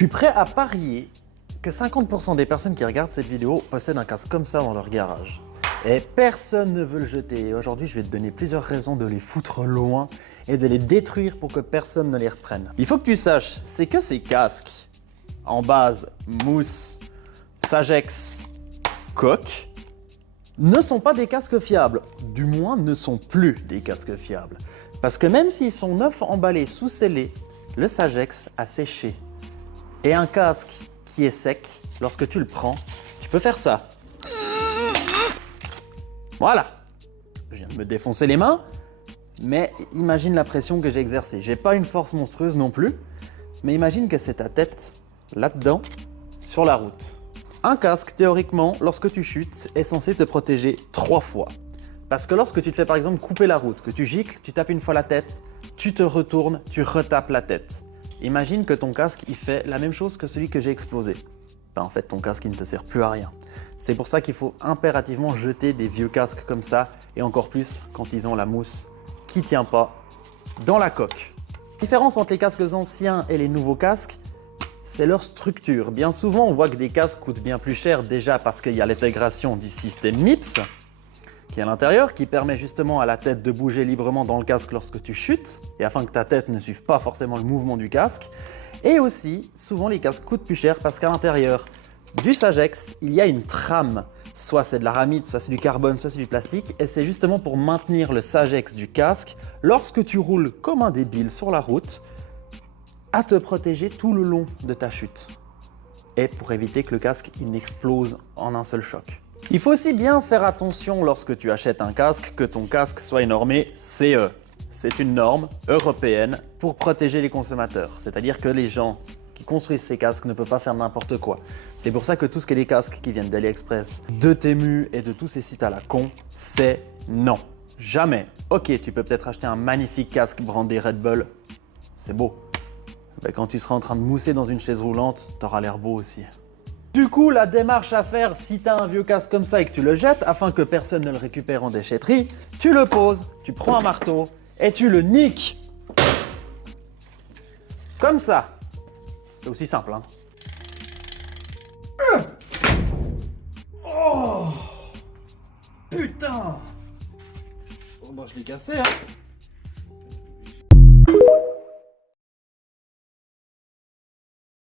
suis prêt à parier que 50% des personnes qui regardent cette vidéo possèdent un casque comme ça dans leur garage. Et personne ne veut le jeter. Et aujourd'hui, je vais te donner plusieurs raisons de les foutre loin et de les détruire pour que personne ne les reprenne. Il faut que tu saches, c'est que ces casques en base mousse, Sagex, coque ne sont pas des casques fiables. Du moins, ne sont plus des casques fiables. Parce que même s'ils sont neufs emballés sous scellés, le Sagex a séché. Et un casque qui est sec, lorsque tu le prends, tu peux faire ça. Voilà. Je viens de me défoncer les mains, mais imagine la pression que j'ai exercée. J'ai pas une force monstrueuse non plus, mais imagine que c'est ta tête là-dedans, sur la route. Un casque, théoriquement, lorsque tu chutes, est censé te protéger 3 fois. Parce que lorsque tu te fais par exemple couper la route, que tu gicles, tu tapes une fois la tête, tu te retournes, tu retapes la tête. Imagine que ton casque, il fait la même chose que celui que j'ai explosé. Ben, en fait, ton casque, il ne te sert plus à rien. C'est pour ça qu'il faut impérativement jeter des vieux casques comme ça, et encore plus quand ils ont la mousse qui ne tient pas dans la coque. La différence entre les casques anciens et les nouveaux casques, c'est leur structure. Bien souvent, on voit que des casques coûtent bien plus cher déjà parce qu'il y a l'intégration du système MIPS qui est à l'intérieur, qui permet justement à la tête de bouger librement dans le casque lorsque tu chutes, et afin que ta tête ne suive pas forcément le mouvement du casque. Et aussi, souvent les casques coûtent plus cher parce qu'à l'intérieur du Sagex, il y a une trame. Soit c'est de l'aramide, soit c'est du carbone, soit c'est du plastique, et c'est justement pour maintenir le Sagex du casque, lorsque tu roules comme un débile sur la route, à te protéger tout le long de ta chute. Et pour éviter que le casque il n'explose en un seul choc. Il faut aussi bien faire attention lorsque tu achètes un casque que ton casque soit normé CE. C'est une norme européenne pour protéger les consommateurs. C'est-à-dire que les gens qui construisent ces casques ne peuvent pas faire n'importe quoi. C'est pour ça que tout ce qui est des casques qui viennent d'AliExpress, de Temu et de tous ces sites à la con, c'est non. Jamais. Ok, tu peux peut-être acheter un magnifique casque brandé Red Bull. C'est beau. Mais quand tu seras en train de mousser dans une chaise roulante, t'auras l'air beau aussi. Du coup, la démarche à faire si tu as un vieux casque comme ça et que tu le jettes afin que personne ne le récupère en déchetterie, tu le poses, tu prends un marteau et tu le niques. Comme ça. C'est aussi simple, hein. Oh putain. Bon bah je l'ai cassé hein.